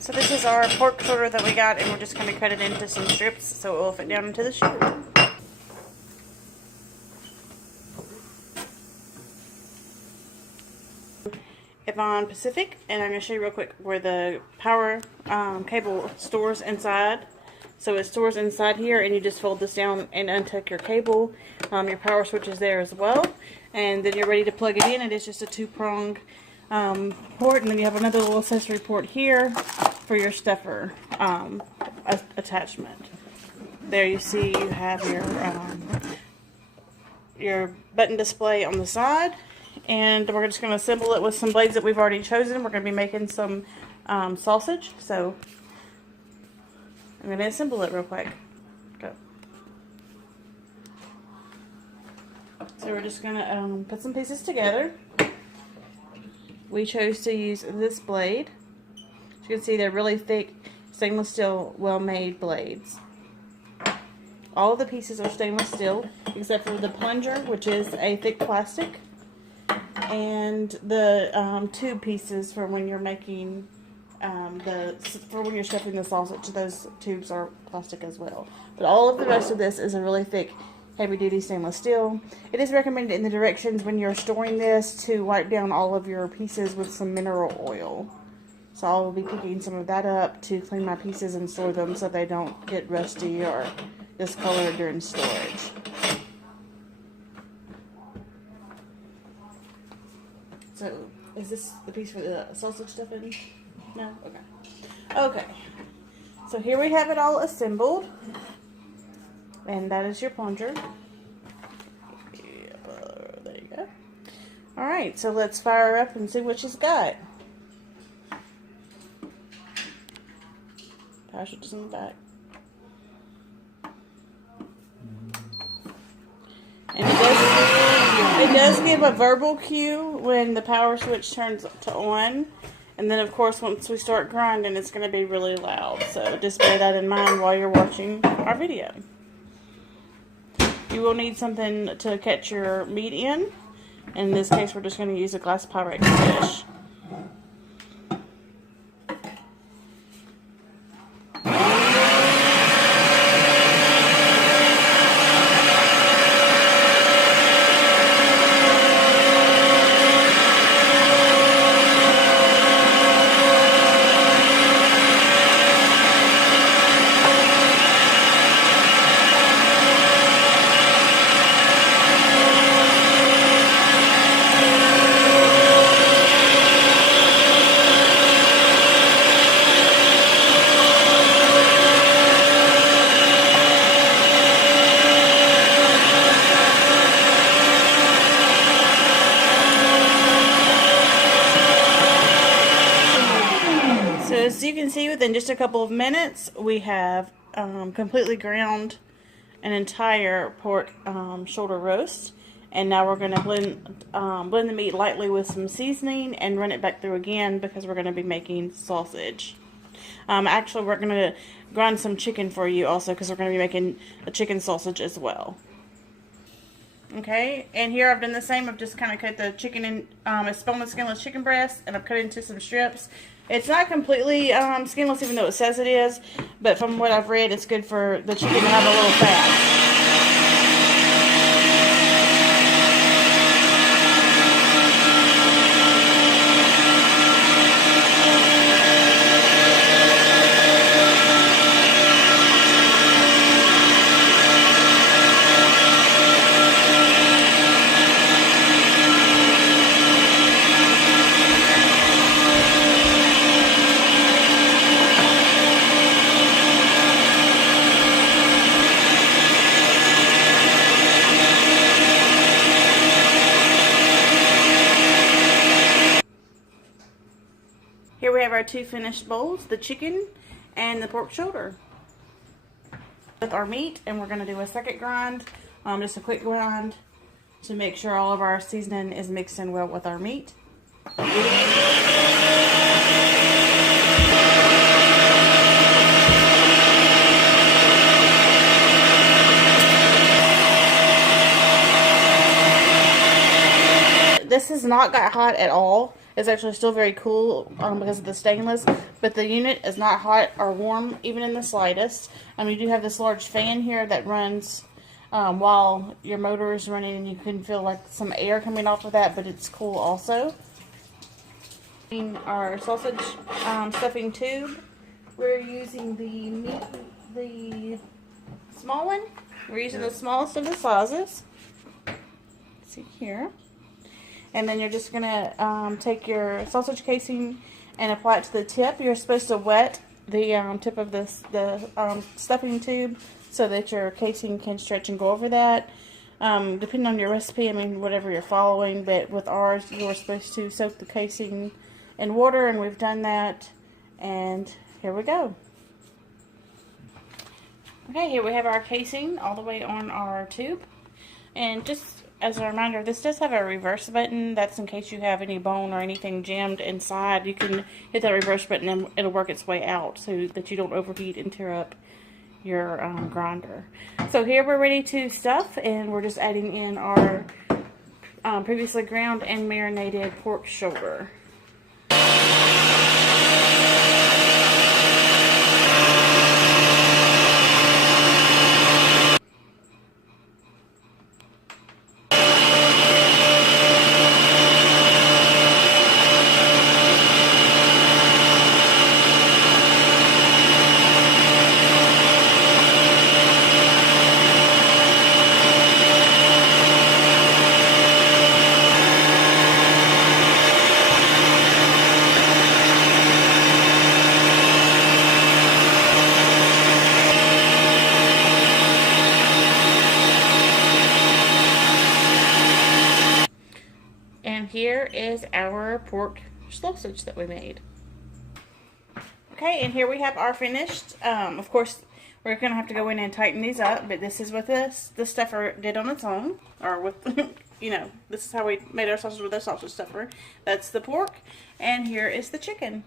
So this is our pork shoulder that we got, and we're just going to cut it into some strips so it will fit down into the chute. On Pacific, and I'm going to show you real quick where the power cable stores inside. So it stores inside here, and you just fold this down and untuck your cable. Your power switch is there as well, and then you're ready to plug it in. It is just a two-prong port, and then you have another little accessory port here for your stuffer attachment. There you see you have your button display on the side. And we're just going to assemble it with some blades that we've already chosen. We're going to be making some sausage. So I'm going to assemble it real quick. Go. So we're just going to put some pieces together. We chose to use this blade. As you can see, they're really thick, stainless steel, well-made blades. All of the pieces are stainless steel, except for the plunger, which is a thick plastic. And the tube pieces for when you're making for when you're stuffing the sausage, those tubes are plastic as well. But all of the rest of this is a really thick, heavy-duty stainless steel. It is recommended in the directions when you're storing this to wipe down all of your pieces with some mineral oil. So I will be picking some of that up to clean my pieces and store them so they don't get rusty or discolored during storage. So, is this the piece for the sausage stuffing? No? Okay. Okay. So here we have it all assembled. And that is your plunger. There you go. Alright, so let's fire up and see what she's got. Power switch is in the back. And it does give a verbal cue when the power switch turns to on. And then, of course, once we start grinding, it's going to be really loud. So just bear that in mind while you're watching our video. You will need something to catch your meat in. In this case, we're just going to use a glass Pyrex dish. As you can see, within just a couple of minutes, we have completely ground an entire pork shoulder roast. And now we're going to blend the meat lightly with some seasoning and run it back through again because we're going to be making sausage. Actually, we're going to grind some chicken for you also because we're going to be making a chicken sausage as well. Okay, and here I've done the same. I've just kind of cut the chicken in, it's boneless, skinless chicken breast, and I've cut it into some strips. It's not completely skinless, even though it says it is, but from what I've read, it's good for the chicken to have a little fat. Here we have our two finished bowls, the chicken and the pork shoulder. With our meat, and we're going to do a second grind, just a quick grind to make sure all of our seasoning is mixed in well with our meat. This has not got hot at all. It's actually still very cool because of the stainless, but the unit is not hot or warm even in the slightest. You do have this large fan here that runs while your motor is running, and you can feel like some air coming off of that, but it's cool also. In our sausage stuffing tube, we're using the small one. We're using the smallest of the sizes. Let's see here. And then you're just going to take your sausage casing and apply it to the tip. You're supposed to wet the tip of the stuffing tube so that your casing can stretch and go over that. Depending on your recipe, whatever you're following, but with ours, you're supposed to soak the casing in water, and we've done that. And here we go. Okay, here we have our casing all the way on our tube. And just as a reminder, this does have a reverse button. That's in case you have any bone or anything jammed inside. You can hit that reverse button and it'll work its way out so that you don't overheat and tear up your grinder. So here we're ready to stuff, and we're just adding in our previously ground and marinated pork shoulder. And here is our pork sausage that we made. Okay, and here we have our finished. Of course, we're going to have to go in and tighten these up, but this is what the stuffer did on its own. Or with, this is how we made our sausage with our sausage stuffer. That's the pork, and here is the chicken.